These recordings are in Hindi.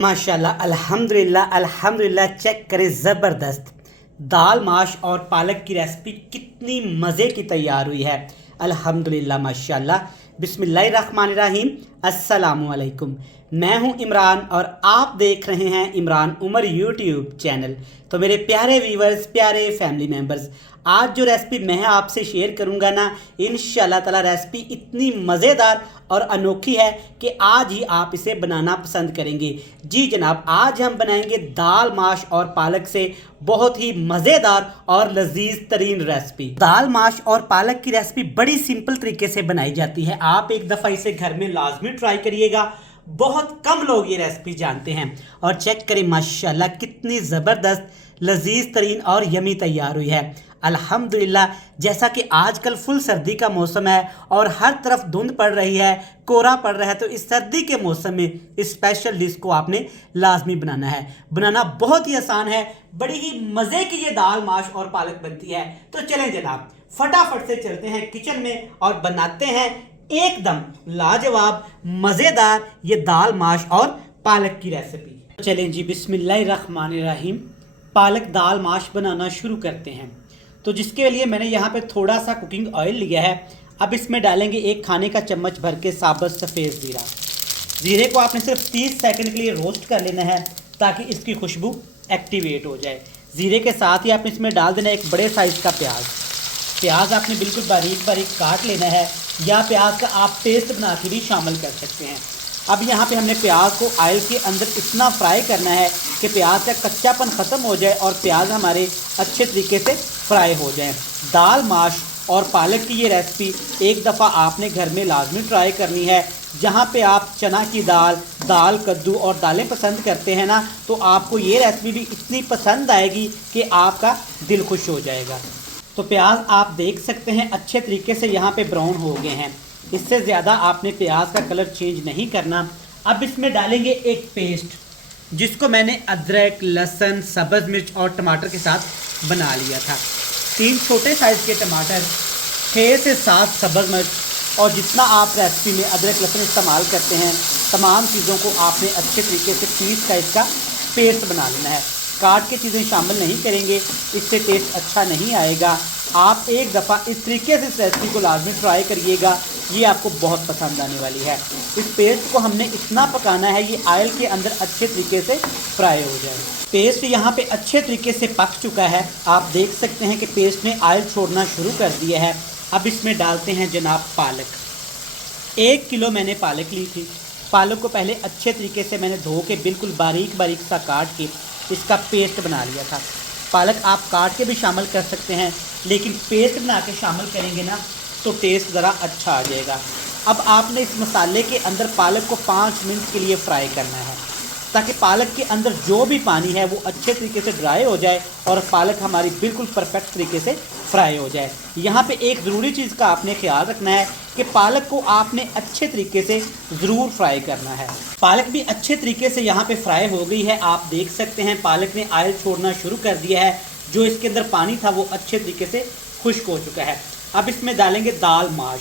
माशाल्लाह अल्हम्दुलिल्लाह अल्हम्दुलिल्लाह। चेक करें, ज़बरदस्त दाल माश और पालक की रेसिपी कितनी मज़े की तैयार हुई है। अल्हम्दुलिल्लाह माशाल्लाह। बिस्मिल्लाहिर्रहमानिर्रहीम। अस्सलामुअलैकुम। मैं हूं इमरान और आप देख रहे हैं इमरान उमर यूट्यूब चैनल। तो मेरे प्यारे व्यूवर्स, प्यारे फैमिली मेम्बर्स, आज जो रेसिपी मैं आपसे शेयर करूंगा ना, इंशाल्लाह ताला रेसिपी इतनी मज़ेदार और अनोखी है कि आज ही आप इसे बनाना पसंद करेंगे। जी जनाब, आज हम बनाएंगे दाल माश और पालक से बहुत ही मज़ेदार और लजीज तरीन रेसिपी। दाल माश और पालक की रेसिपी बड़ी सिंपल तरीके से बनाई जाती है। आप एक दफ़ा इसे घर में लाजमी ट्राई करिएगा। बहुत कम लोग ये रेसिपी जानते हैं। और चेक करें माशाल्लाह कितनी ज़बरदस्त लजीज तरीन और यमी तैयार हुई है। अल्हम्दुलिल्लाह। जैसा कि आजकल फुल सर्दी का मौसम है और हर तरफ धुंध पड़ रही है, कोहरा पड़ रहा है, तो इस सर्दी के मौसम में इस स्पेशल डिश को आपने लाजमी बनाना है। बनाना बहुत ही आसान है, बड़ी ही मज़े की ये दाल माश और पालक बनती है। तो चलें जनाब, फटाफट से चलते हैं किचन में और बनाते हैं एकदम लाजवाब मज़ेदार ये दाल माश और पालक की रेसिपी। तो चलें जी, बिस्मिल्लाहिर्रहमानिर्रहीम। पालक दाल माश बनाना शुरू करते हैं। तो जिसके लिए मैंने यहाँ पे थोड़ा सा कुकिंग ऑयल लिया है। अब इसमें डालेंगे एक खाने का चम्मच भर के साबुत सफ़ेद ज़ीरा। ज़ीरे को आपने सिर्फ 30 सेकंड के लिए रोस्ट कर लेना है ताकि इसकी खुशबू एक्टिवेट हो जाए। ज़ीरे के साथ ही आपने इसमें डाल देना है एक बड़े साइज़ का प्याज आपने बिल्कुल बारीक बारीक काट लेना है, या प्याज का आप पेस्ट बना के भी शामिल कर सकते हैं। अब यहाँ पे हमने प्याज को ऑयल के अंदर इतना फ्राई करना है कि प्याज का कच्चापन ख़त्म हो जाए और प्याज हमारे अच्छे तरीके से फ्राई हो जाए। दाल माश और पालक की ये रेसिपी एक दफ़ा आपने घर में लाजमी ट्राई करनी है। जहाँ पे आप चना की दाल, दाल कद्दू और दालें पसंद करते हैं ना, तो आपको ये रेसिपी भी इतनी पसंद आएगी कि आपका दिल खुश हो जाएगा। तो प्याज आप देख सकते हैं अच्छे तरीके से यहाँ पे ब्राउन हो गए हैं। इससे ज़्यादा आपने प्याज का कलर चेंज नहीं करना। अब इसमें डालेंगे एक पेस्ट जिसको मैंने अदरक, लहसुन, सब्ज़ मिर्च और टमाटर के साथ बना लिया था। 3 छोटे साइज़ के टमाटर, 6 से 7 सब्ज़ मिर्च और जितना आप रेसिपी में अदरक लहसुन इस्तेमाल करते हैं, तमाम चीज़ों को आपने अच्छे तरीके से पीस का इसका पेस्ट बना लेना है। काट के चीज़ें शामिल नहीं करेंगे, इससे टेस्ट अच्छा नहीं आएगा। आप एक दफ़ा इस तरीके से इस रेसिपी को लाजमी ट्राई करिएगा, ये आपको बहुत पसंद आने वाली है। इस पेस्ट को हमने इतना पकाना है ये ऑयल के अंदर अच्छे तरीके से फ्राई हो जाए। पेस्ट यहाँ पे अच्छे तरीके से पक चुका है। आप देख सकते हैं कि पेस्ट ने ऑयल छोड़ना शुरू कर दिया है। अब इसमें डालते हैं जनाब पालक। 1 किलो मैंने पालक ली थी। पालक को पहले अच्छे तरीके से मैंने धो के बिल्कुल बारीक बारीक सा काट के इसका पेस्ट बना लिया था। पालक आप काट के भी शामिल कर सकते हैं, लेकिन पेस्ट बना के शामिल करेंगे ना तो टेस्ट ज़रा अच्छा आ जाएगा। अब आपने इस मसाले के अंदर पालक को 5 मिनट के लिए फ्राई करना है ताकि पालक के अंदर जो भी पानी है वो अच्छे तरीके से ड्राई हो जाए और पालक हमारी बिल्कुल परफेक्ट तरीके से फ्राई हो जाए। यहाँ पे एक ज़रूरी चीज़ का आपने ख्याल रखना है कि पालक को आपने अच्छे तरीके से ज़रूर फ्राई करना है। पालक भी अच्छे तरीके से यहाँ पे फ्राई हो गई है। आप देख सकते हैं पालक ने ऑयल छोड़ना शुरू कर दिया है। जो इसके अंदर पानी था वो अच्छे तरीके से खुश्क हो चुका है। अब इसमें डालेंगे दाल माश।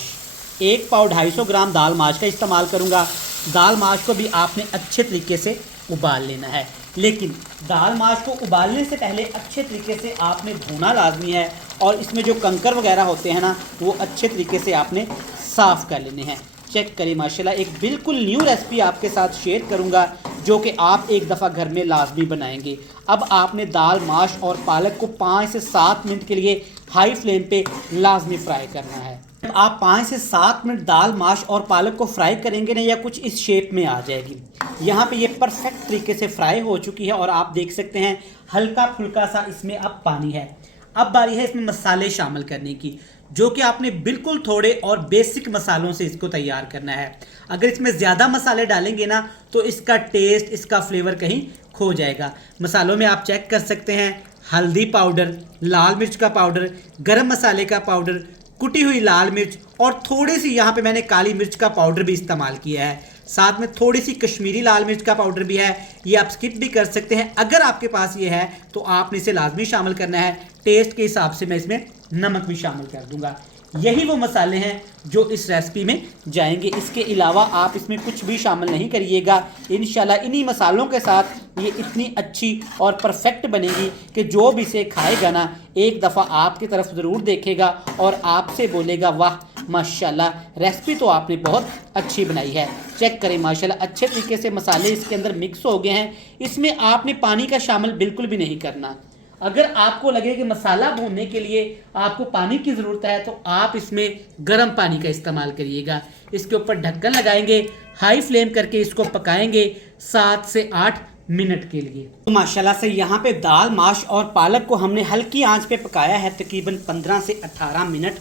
1 पाव 250 ग्राम दाल माश का इस्तेमाल करूँगा। दाल माश को भी आपने अच्छे तरीके से उबाल लेना है, लेकिन दाल माश को उबालने से पहले अच्छे तरीके से आपने धोना लाजमी है और इसमें जो कंकर वगैरह होते हैं ना, वो अच्छे तरीके से आपने साफ़ कर लेने हैं। चेक करिए माशाल्लाह, एक बिल्कुल न्यू रेसिपी आपके साथ शेयर करूंगा जो कि आप एक दफ़ा घर में लाजमी बनाएंगे। अब आपने दाल माश और पालक को 5 से 7 मिनट के लिए हाई फ्लेम पे लाजमी फ्राई करना है। जब आप 5 से 7 मिनट दाल माश और पालक को फ्राई करेंगे ना, या कुछ इस शेप में आ जाएगी। यहाँ पे ये परफेक्ट तरीके से फ्राई हो चुकी है और आप देख सकते हैं हल्का फुल्का सा इसमें अब पानी है। अब बारी है इसमें मसाले शामिल करने की, जो कि आपने बिल्कुल थोड़े और बेसिक मसालों से इसको तैयार करना है। अगर इसमें ज़्यादा मसाले डालेंगे ना तो इसका टेस्ट, इसका फ्लेवर कहीं खो जाएगा। मसालों में आप चेक कर सकते हैं हल्दी पाउडर, लाल मिर्च का पाउडर, गरम मसाले का पाउडर, कुटी हुई लाल मिर्च और थोड़ी सी यहाँ पे मैंने काली मिर्च का पाउडर भी इस्तेमाल किया है। साथ में थोड़ी सी कश्मीरी लाल मिर्च का पाउडर भी है, ये आप स्किप भी कर सकते हैं। अगर आपके पास ये है तो आपने इसे लाजमी शामिल करना है। टेस्ट के हिसाब से मैं इसमें नमक भी शामिल कर दूंगा। यही वो मसाले हैं जो इस रेसिपी में जाएंगे। इसके अलावा आप इसमें कुछ भी शामिल नहीं करिएगा। इंशाल्लाह इन्हीं मसालों के साथ ये इतनी अच्छी और परफेक्ट बनेगी कि जो भी इसे खाएगा ना एक दफ़ा आपकी तरफ ज़रूर देखेगा और आपसे बोलेगा वाह माशाल्लाह, रेसिपी तो आपने बहुत अच्छी बनाई है। चेक करें माशाल्लाह, अच्छे तरीके से मसाले इसके अंदर मिक्स हो गए हैं। इसमें आपने पानी का शामिल बिल्कुल भी नहीं करना। अगर आपको लगे कि मसाला भूनने के लिए आपको पानी की ज़रूरत है तो आप इसमें गर्म पानी का इस्तेमाल करिएगा। इसके ऊपर ढक्कन लगाएंगे, हाई फ्लेम करके इसको पकाएंगे 7 से 8 मिनट के लिए। तो माशाल्लाह से यहाँ पे दाल, माश और पालक को हमने हल्की आंच पे पकाया है तकरीबन 15 से 18 मिनट।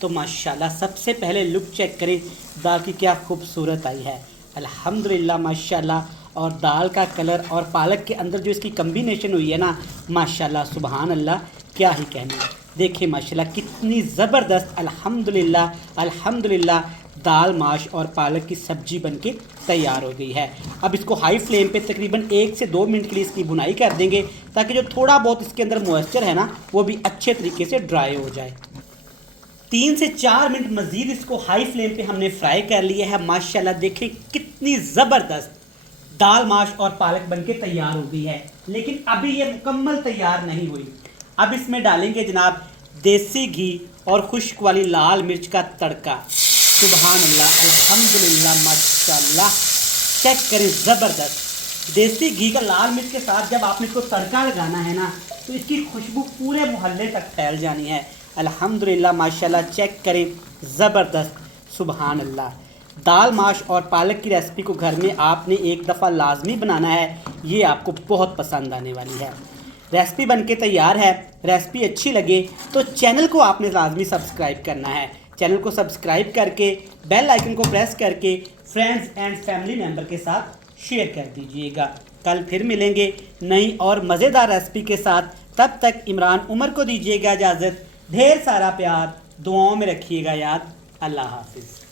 तो माशाल्लाह सबसे पहले लुक चेक करें दाल की क्या खूबसूरत आई है, अल्हम्दुलिल्लाह माशाल्लाह। और दाल का कलर और पालक के अंदर जो इसकी कम्बिनेशन हुई है ना माशाल्लाह सुभान अल्लाह, क्या ही कहना। देखिए माशाल्लाह कितनी ज़बरदस्त अल्हम्दुलिल्लाह अल्हम्दुलिल्लाह दाल, माश और पालक की सब्जी बनके तैयार हो गई है। अब इसको हाई फ्लेम पे तकरीबन 1 से 2 मिनट के लिए इसकी भुनाई कर देंगे ताकि जो थोड़ा बहुत इसके अंदर मॉइस्चर है ना वो भी अच्छे तरीके से ड्राई हो जाए। 3 से 4 मिनट मज़ीद इसको हाई फ्लेम पे हमने फ्राई कर लिया है। माशाल्लाह देखें कितनी ज़बरदस्त दाल, माश और पालक बनके तैयार हो गई है। लेकिन अभी ये मुकम्मल तैयार नहीं हुई। अब इसमें डालेंगे जनाब देसी घी और खुश्क वाली लाल मिर्च का तड़का। सुभान अल्लाह अल्हम्दुलिल्लाह माशाल्लाह, चेक करें ज़बरदस्त। देसी घी का लाल मिर्च के साथ जब आपने इसको तड़का लगाना है ना तो इसकी खुशबू पूरे मोहल्ले तक फैल जानी है। अल्हम्दुलिल्लाह माशाल्लाह, चेक करें ज़बरदस्त सुभान अल्लाह। दाल, माश और पालक की रेसिपी को घर में आपने एक दफ़ा लाजमी बनाना है, ये आपको बहुत पसंद आने वाली है। रेसिपी बनके तैयार है। रेसिपी अच्छी लगे तो चैनल को आपने लाजमी सब्सक्राइब करना है। चैनल को सब्सक्राइब करके बेल आइकन को प्रेस करके फ्रेंड्स एंड फैमिली मेम्बर के साथ शेयर कर दीजिएगा। कल फिर मिलेंगे नई और मज़ेदार रेसिपी के साथ। तब तक इमरान उमर को दीजिएगा इजाज़त। ढेर सारा प्यार, दुआओं में रखिएगा याद। अल्लाह हाफिज़।